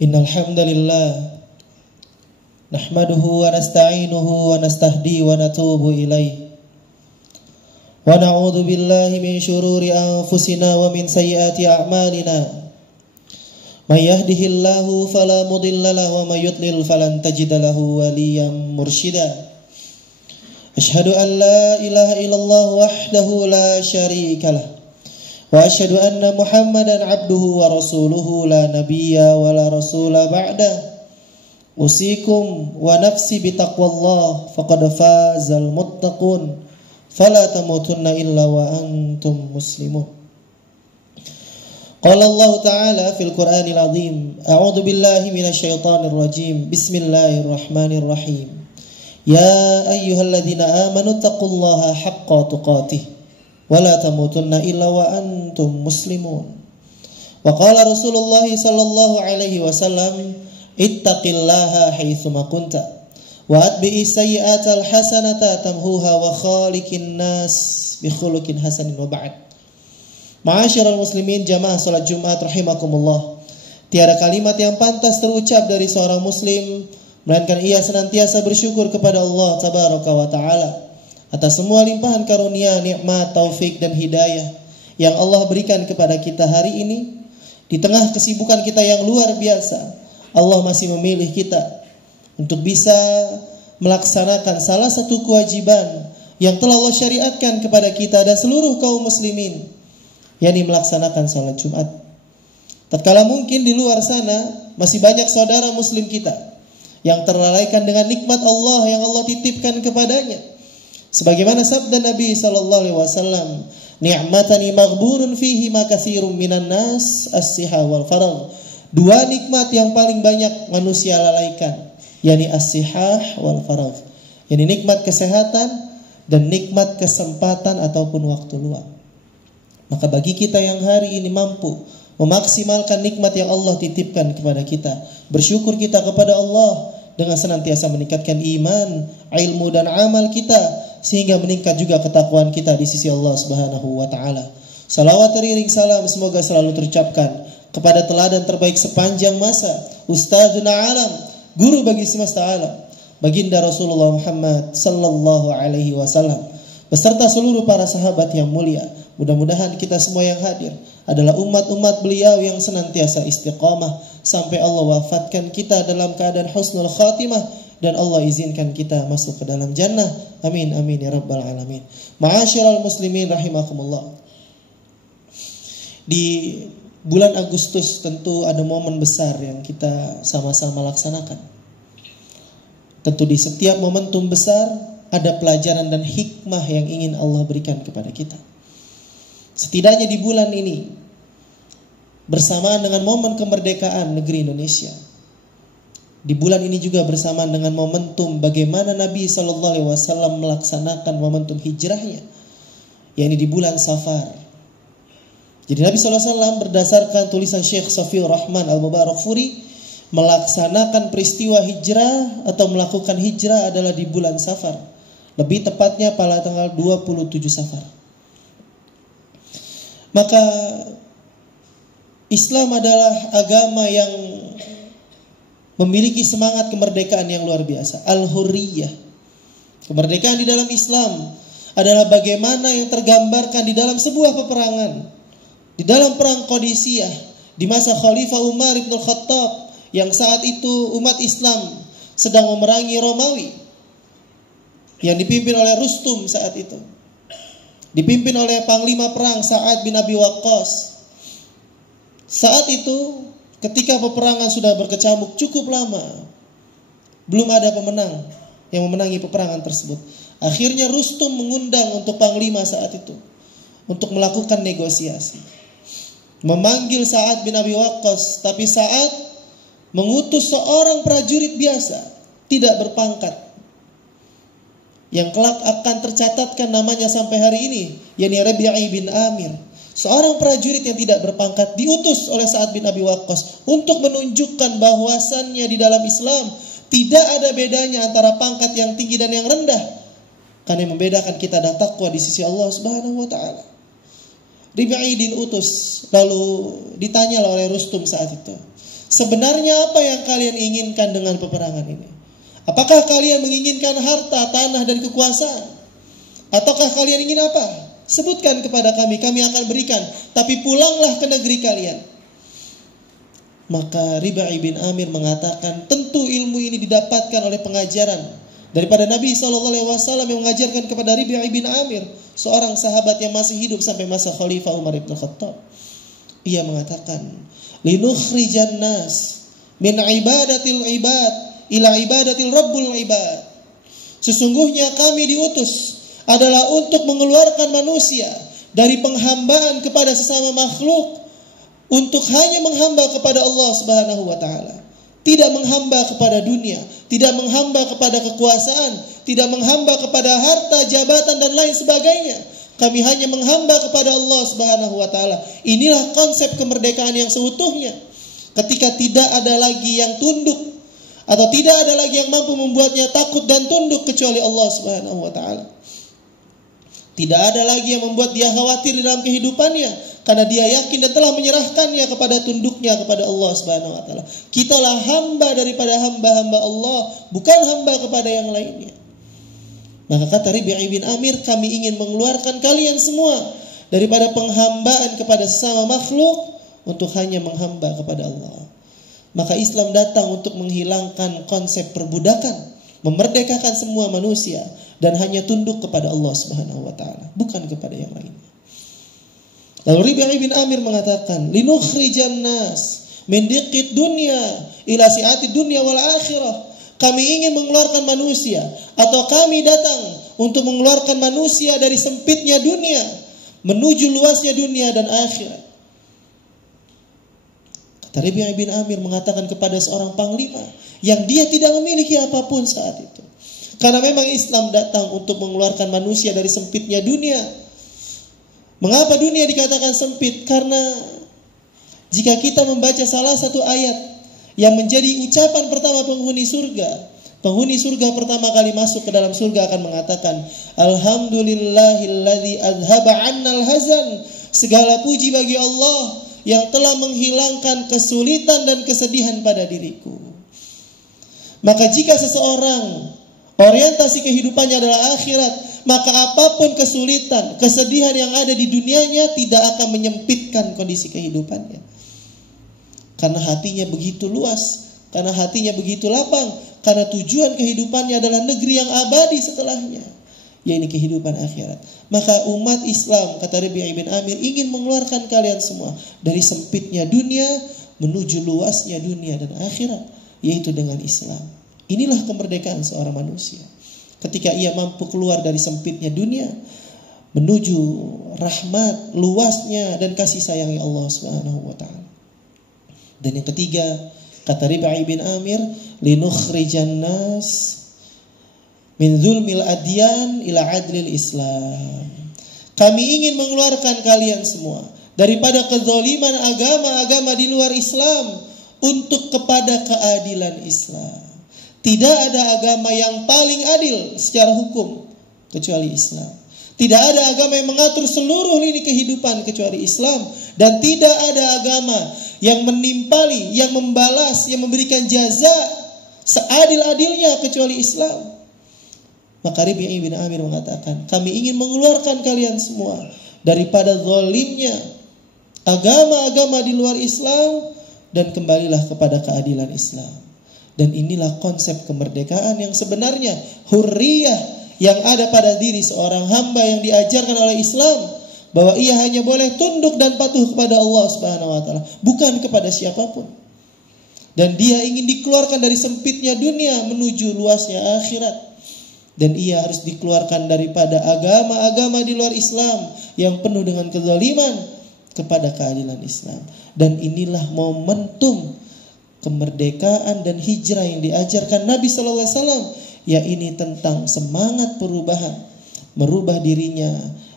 Innal hamdalillah nahmaduhu wa nasta'inuhu wa nastahdi wa natubu ilaih wa na'udzu billahi min syururi anfusina wa min sayyiati a'malina may yahdihillahu fala mudilla lahu wa may yudlil falan tajida lahu waliyan mursyida. Asyhadu an la ilaha illallah wahdahu la syarikalah wa asyhadu anna Muhammadan abduhu wa rasuluhu la nabiyya wa la rasula ba'da. Usikum wa nafsi bitaqwallah faqad fazal muttaqun fala tamutunna illa wa antum muslimun. Qala Allah Ta'ala fil Qur'anil Azim, a'udzu billahi minasy syaithanir rajim. Bismillahirrahmanirrahim. Ya ayyuhalladzina amanu taqullaha haqqa tuqatih wala tamutunna illa wa antum muslimun. Wa qala Rasulullah sallallahu alaihi wasallam, ittaqillaha haitsu ma kunta wa atbi'i sayyi'atal hasanata tamhuha wa khaliqin nas bi khuluqin hasanin wa ba'd. Ma'asyiral muslimin jamaah salat Jumat rahimakumullah. Tiada kalimat yang pantas terucap dari seorang muslim melainkan ia senantiasa bersyukur kepada Allah tabaraka wa taala atas semua limpahan karunia, nikmat, taufik dan hidayah yang Allah berikan kepada kita hari ini. Di tengah kesibukan kita yang luar biasa, Allah masih memilih kita untuk bisa melaksanakan salah satu kewajiban yang telah Allah syariatkan kepada kita dan seluruh kaum muslimin, yakni melaksanakan salat Jumat. Tatkala mungkin di luar sana masih banyak saudara muslim kita yang terlalaikan dengan nikmat Allah yang Allah titipkan kepadanya. Sebagaimana sabda Nabi sallallahu alaihi wasallam, ni'matani maghburun fihi ma katsirun minan nas as-siha wal faragh. Dua nikmat yang paling banyak manusia lalaikan, yakni as-sihah wal faragh, yakni nikmat kesehatan dan nikmat kesempatan ataupun waktu luang. Maka bagi kita yang hari ini mampu memaksimalkan nikmat yang Allah titipkan kepada kita, bersyukur kita kepada Allah dengan senantiasa meningkatkan iman, ilmu dan amal kita sehingga meningkat juga ketakwaan kita di sisi Allah Subhanahu wa taala. Salawat teriring salam semoga selalu terucapkan kepada teladan terbaik sepanjang masa, Ustadzuna alam, guru bagi semesta alam, baginda Rasulullah Muhammad sallallahu alaihi wasallam beserta seluruh para sahabat yang mulia. Mudah-mudahan kita semua yang hadir adalah umat-umat beliau yang senantiasa istiqamah sampai Allah wafatkan kita dalam keadaan husnul khatimah dan Allah izinkan kita masuk ke dalam jannah. Amin amin ya rabbal alamin. Ma'asyiral muslimin rahimakumullah. Di bulan Agustus tentu ada momen besar yang kita sama-sama laksanakan. Tentu di setiap momentum besar ada pelajaran dan hikmah yang ingin Allah berikan kepada kita. Setidaknya di bulan ini bersamaan dengan momen kemerdekaan negeri Indonesia, di bulan ini juga bersamaan dengan momentum bagaimana Nabi sallallahu alaihi wasallam melaksanakan momentum hijrahnya, yakni di bulan Safar. Jadi Nabi sallallahu alaihi wasallam berdasarkan tulisan Syekh Safiur Rahman Al-Mubarakfuri melaksanakan peristiwa hijrah atau melakukan hijrah adalah di bulan Safar. Lebih tepatnya pada tanggal 27 Safar. Maka Islam adalah agama yang memiliki semangat kemerdekaan yang luar biasa. Al-Hurriyah. Kemerdekaan di dalam Islam adalah bagaimana yang tergambarkan di dalam sebuah peperangan. Di dalam perang Qadisiyah di masa Khalifah Umar bin Khattab yang saat itu umat Islam sedang memerangi Romawi yang dipimpin oleh Rustum saat itu. Dipimpin oleh panglima perang Sa'ad bin Abi Waqqas. Saat itu ketika peperangan sudah berkecamuk cukup lama, belum ada pemenang yang memenangi peperangan tersebut. Akhirnya Rustum mengundang untuk panglima saat itu untuk melakukan negosiasi, memanggil Sa'ad bin Abi Waqqas. Tapi Sa'ad mengutus seorang prajurit biasa, tidak berpangkat, yang kelak akan tercatatkan namanya sampai hari ini, yakni Rabi'i bin Amir. Seorang prajurit yang tidak berpangkat diutus oleh Sa'ad bin Abi Waqqas untuk menunjukkan bahwasannya di dalam Islam tidak ada bedanya antara pangkat yang tinggi dan yang rendah. Karena yang membedakan kita adalah takwa di sisi Allah Subhanahu wa taala. Rabi'i diutus, lalu ditanya oleh Rustum saat itu, Sebenarnya apa yang kalian inginkan dengan peperangan ini? Apakah kalian menginginkan harta, tanah, dan kekuasaan? Ataukah kalian ingin apa? Sebutkan kepada kami, kami akan berikan. Tapi pulanglah ke negeri kalian. Maka Rib'i bin Amir mengatakan, tentu ilmu ini didapatkan oleh pengajaran daripada Nabi SAW yang mengajarkan kepada Rib'i bin Amir, seorang sahabat yang masih hidup sampai masa Khalifah Umar ibn Khattab. Ia mengatakan, linukhrijan nas min ibadatil ibad ila ibadatil rabbul ibad. Sesungguhnya kami diutus adalah untuk mengeluarkan manusia dari penghambaan kepada sesama makhluk untuk hanya menghamba kepada Allah Subhanahu wa taala. Tidak menghamba kepada dunia, tidak menghamba kepada kekuasaan, tidak menghamba kepada harta, jabatan dan lain sebagainya. Kami hanya menghamba kepada Allah Subhanahu wa taala. Inilah konsep kemerdekaan yang seutuhnya. Ketika tidak ada lagi yang tunduk atau tidak ada lagi yang mampu membuatnya takut dan tunduk kecuali Allah Subhanahu wa taala. Tidak ada lagi yang membuat dia khawatir di dalam kehidupannya, karena dia yakin dan telah menyerahkannya kepada tunduknya kepada Allah Subhanahu wa taala. Kitalah hamba daripada hamba-hamba Allah, bukan hamba kepada yang lainnya. Maka kata Rib'i bin Amir, kami ingin mengeluarkan kalian semua daripada penghambaan kepada sesama makhluk untuk hanya menghamba kepada Allah. Maka Islam datang untuk menghilangkan konsep perbudakan, memerdekakan semua manusia dan hanya tunduk kepada Allah Subhanahu wa taala, bukan kepada yang lainnya. Lalu Rib'i bin Amir mengatakan, linukhrijan nas min diqqid dunya ila si'ati dunya wal akhirah. Kami ingin mengeluarkan manusia, atau kami datang untuk mengeluarkan manusia dari sempitnya dunia menuju luasnya dunia dan akhirat. Kata Rib'i bin Amir mengatakan kepada seorang panglima yang dia tidak memiliki apapun saat itu. Karena memang Islam datang untuk mengeluarkan manusia dari sempitnya dunia. Mengapa dunia dikatakan sempit? Karena jika kita membaca salah satu ayat yang menjadi ucapan pertama penghuni surga pertama kali masuk ke dalam surga akan mengatakan, Alhamdulillahilladzi adhaba 'annal hazan. Segala puji bagi Allah yang telah menghilangkan kesulitan dan kesedihan pada diriku. Maka jika seseorang orientasi kehidupannya adalah akhirat, maka apapun kesulitan, kesedihan yang ada di dunianya tidak akan menyempitkan kondisi kehidupannya. Karena hatinya begitu luas, karena hatinya begitu lapang, karena tujuan kehidupannya adalah negeri yang abadi setelahnya, yaitu kehidupan akhirat. Maka umat Islam, kata Rib'i bin Amir, ingin mengeluarkan kalian semua dari sempitnya dunia menuju luasnya dunia dan akhirat, yaitu dengan Islam. Inilah kemerdekaan seorang manusia. Ketika ia mampu keluar dari sempitnya dunia menuju rahmat, luasnya dan kasih sayangnya Allah Subhanahu wa taala. Dan yang ketiga, kata Rib'i bin Amir, linukhrijan nas min zulmil adyan ila adlil Islam. Kami ingin mengeluarkan kalian semua daripada kezaliman agama-agama di luar Islam untuk kepada keadilan Islam. Tidak ada agama yang paling adil secara hukum kecuali Islam. Tidak ada agama yang mengatur seluruh lini kehidupan kecuali Islam. Dan tidak ada agama yang menimpali, yang membalas, yang memberikan jaza seadil-adilnya kecuali Islam. Maka Rib'i bin Amir mengatakan, kami ingin mengeluarkan kalian semua daripada zalimnya agama-agama di luar Islam dan kembalilah kepada keadilan Islam. Dan inilah konsep kemerdekaan yang sebenarnya, hurriyah yang ada pada diri seorang hamba yang diajarkan oleh Islam, bahwa ia hanya boleh tunduk dan patuh kepada Allah Subhanahu wa taala, bukan kepada siapapun. Dan dia ingin dikeluarkan dari sempitnya dunia menuju luasnya akhirat. Dan ia harus dikeluarkan daripada agama-agama di luar Islam yang penuh dengan kezaliman kepada keadilan Islam. Dan inilah momentum kemerdekaan dan hijrah yang diajarkan Nabi sallallahu alaihi wasallam, ya ini tentang semangat perubahan, merubah dirinya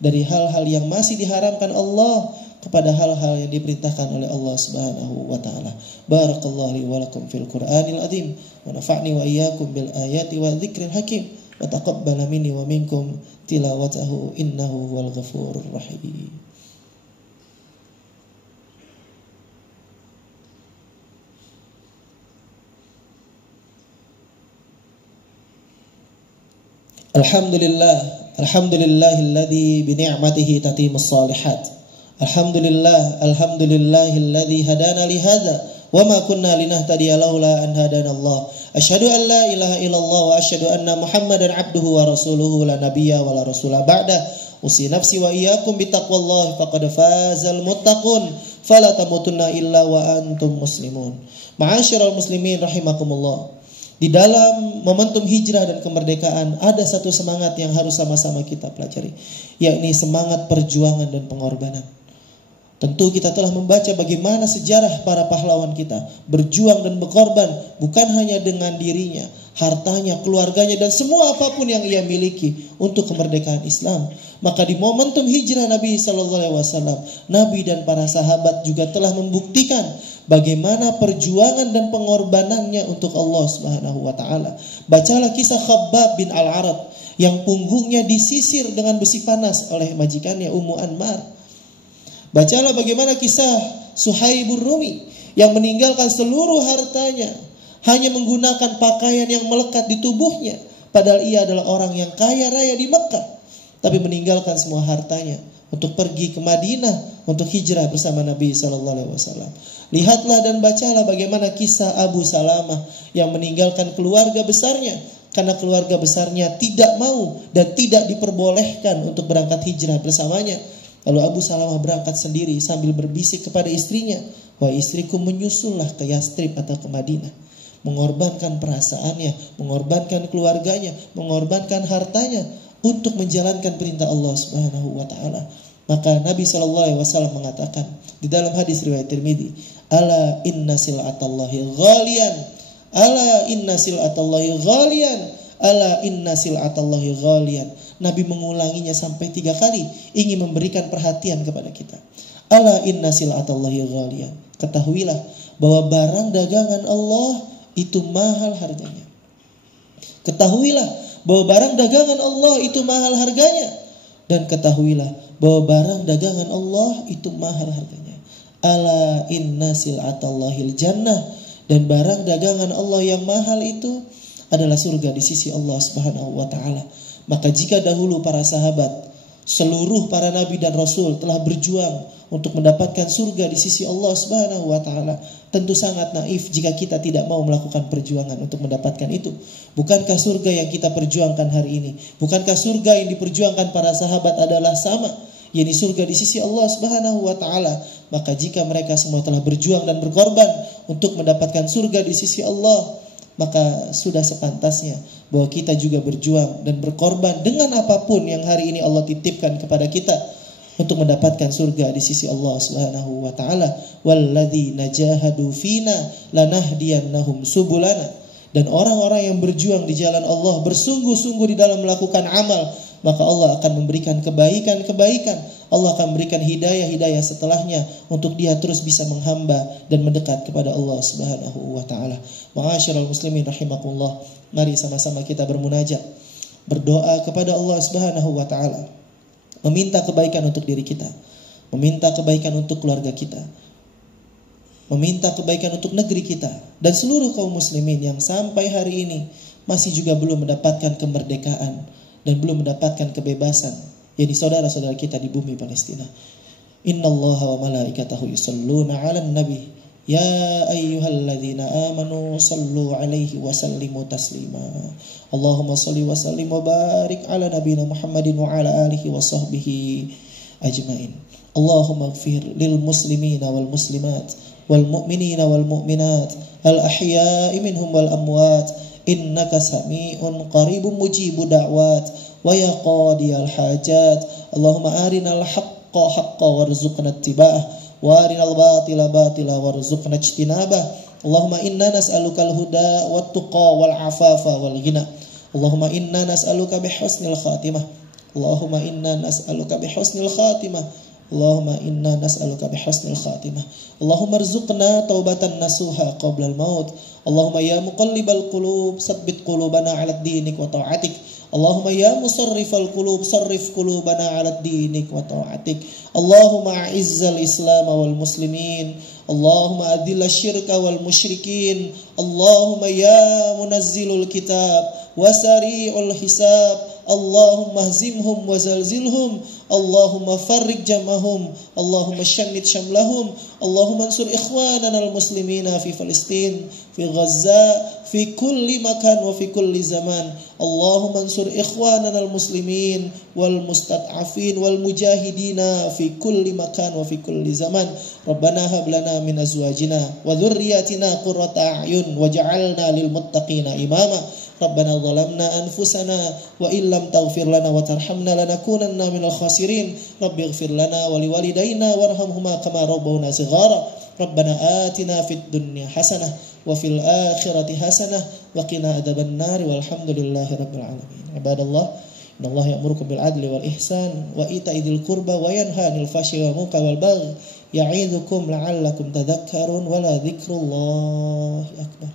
dari hal-hal yang masih diharamkan Allah kepada hal-hal yang diperintahkan oleh Allah Subhanahu wa taala. Barakallahu li wa lakum fil Qur'anil azim wa nafa'ni wa iyyakum bil ayati wa dzikril hakim wa taqabbala minni wa minkum tilawatahu innahu wal ghafurur rahim. Alhamdulillahilladzi bi ni'matihi tatimmus shalihat. Alhamdulillahilladzi hadana li hadza wa ma kunna linahtadiya laula an hadana Allah. Asyhadu an la ilaha illallah wa asyhadu anna Muhammadan abduhu wa rasuluhu la nabiyya wa la rasula ba'da. Usi nafsi wa iyyakum bi taqwallahi faqad fazal muttaqun fala tamutunna illa wa antum muslimun. Ma'asyiral muslimin rahimakumullah. Di dalam momentum hijrah dan kemerdekaan ada satu semangat yang harus sama-sama kita pelajari, yakni semangat perjuangan dan pengorbanan. Tentu kita telah membaca bagaimana sejarah para pahlawan kita berjuang dan berkorban, bukan hanya dengan dirinya, hartanya, keluarganya, dan semua apapun yang ia miliki untuk kemerdekaan Islam. Maka di momentum hijrah Nabi SAW, Nabi dan para sahabat juga telah membuktikan bagaimana perjuangan dan pengorbanannya untuk Allah Subhanahu wa taala. Bacalah kisah Khabbab bin Al-Arat yang punggungnya disisir dengan besi panas oleh majikannya Ummu Anmar. Bacalah bagaimana kisah Suhaibur Rumi yang meninggalkan seluruh hartanya hanya menggunakan pakaian yang melekat di tubuhnya, padahal ia adalah orang yang kaya raya di Mekah, tapi meninggalkan semua hartanya untuk pergi ke Madinah untuk hijrah bersama Nabi SAW. Lihatlah dan bacalah bagaimana kisah Abu Salamah yang meninggalkan keluarga besarnya karena keluarga besarnya tidak mau dan tidak diperbolehkan untuk berangkat hijrah bersamanya. Lalu Abu Salamah berangkat sendiri sambil berbisik kepada istrinya, "Wahai istriku, menyusullah ke Yastrib atau ke Madinah." Mengorbankan perasaannya, mengorbankan keluarganya, mengorbankan hartanya untuk menjalankan perintah Allah Subhanahu wa taala. Maka Nabi SAW mengatakan di dalam hadis riwayat Tirmidzi, "Ala inna sil'atallahi ghaliyan, ala inna sil'atallahi ghaliyan, ala inna sil'atallahi ghaliyan." Nabi mengulanginya sampai 3 kali, ingin memberikan perhatian kepada kita. Ala inna sil'atallahi ghaliyan. Ketahuilah bahwa barang dagangan Allah itu mahal harganya. Ketahuilah bahwa barang dagangan Allah itu mahal harganya. Dan ketahuilah bahwa barang dagangan Allah itu mahal harganya. Ala inna sil'atallahil jannah. Dan barang dagangan Allah yang mahal itu adalah surga di sisi Allah Subhanahu wa taala. Maka jika dahulu para sahabat, seluruh para nabi dan rasul telah berjuang untuk mendapatkan surga di sisi Allah Subhanahu wa taala, tentu sangat naif jika kita tidak mau melakukan perjuangan untuk mendapatkan itu. Bukankah surga yang kita perjuangkan hari ini, bukankah surga yang diperjuangkan para sahabat adalah sama, yakni surga di sisi Allah Subhanahu wa taala? Maka jika mereka semua telah berjuang dan berkorban untuk mendapatkan surga di sisi Allah, maka sudah sepantasnya bahwa kita juga berjuang dan berkorban dengan apapun yang hari ini Allah titipkan kepada kita untuk mendapatkan surga di sisi Allah Subhanahu wa taala. Walladzina jahadu fina lanahdiyannahum subulana. Dan orang-orang yang berjuang di jalan Allah, bersungguh-sungguh di dalam melakukan amal, maka Allah akan memberikan kebaikan-kebaikan. Allah akan memberikan hidayah-hidayah setelahnya untuk dia terus bisa menghamba dan mendekat kepada Allah Subhanahu wa taala. Ma'asyiral muslimin rahimakumullah, mari sama-sama kita bermunajat, berdoa kepada Allah Subhanahu wa taala, meminta kebaikan untuk diri kita, meminta kebaikan untuk keluarga kita, meminta kebaikan untuk negeri kita dan seluruh kaum muslimin yang sampai hari ini masih juga belum mendapatkan kemerdekaan dan belum mendapatkan kebebasan, yakni saudara-saudara kita di bumi Palestina. Innallaha wa malaikatahu yusholluna 'alan nabi ya ayyuhalladzina amanu sallu 'alaihi wa sallimu taslima. Allahumma shalli wa sallim wa barik 'ala nabiyyina Muhammadin wa 'ala alihi wa sahbihi ajmain. Allahumma ighfir lil muslimina wal muslimat wal mu'minina wal mu'minat al ahya'i minhum wal amwat innaka sami'un qaribun mujibu da'wat wa ya qadiyal hajat. Allahumma arinal haqqa haqqa warzuqna ittiba'ah wa arinal batila batila warzuqna ijtinabah. Allahumma inna nas'alukal huda wat tuqa wal afafa wal ghina. Allahumma inna nas'aluka bihusnil khatimah. Allahumma inna nas'aluka bihusnil khatimah. Allahumma inna nas'aluka bihusnil khatimah. Allahumma rzuqna taubatan nasuha qabla al-maut. Allahumma ya muqallibal qulub tsabbit qulubana 'ala dinik wa ta'atik. Allahumma ya musarrifal qulub sarrif qulubana 'ala dinik wa ta'atik. Allahumma a'izzal islam wal muslimin. Allahumma adhil syirka wal musyrikin. Allahumma ya munazzilul kitab wa sari'ul hisab. Allahumma hzimhum wa zalzilhum, Allahumma farriq jamahum, Allahumma syannid syamlahum, Allahumma ansur ikhwanana al-muslimina fi Palestin, fi Gaza, fi kulli makan wa fi kulli zaman. Allahumma ansur ikhwanana al-muslimin wal mustad'afin wal mujahidina fi kulli makan wa fi kulli zaman. Rabbana hab lana min azwajina wa dhurriyyatina qurrata a'yun waj'alna lil muttaqina imama. Rabbana zalamna anfusana wa illam taghfir lana wa tarhamna lanakunanna minal khasirin. Rabbi ighfir lana wa liwalidayna warhamhuma kama rabbawna shighara. Rabbana atina fid dunya hasanah wa fil akhirati hasanah wa qina adzabannar walhamdulillahi rabbil alamin. Ibadallah, innallaha ya'murukum bil adli wal ihsan wa ita'i dzil qurba wa yanha 'anil fahsyi wal munkari wal baghi ya'idzukum la'allakum tadhakkarun wa la dzikrullahi akbar.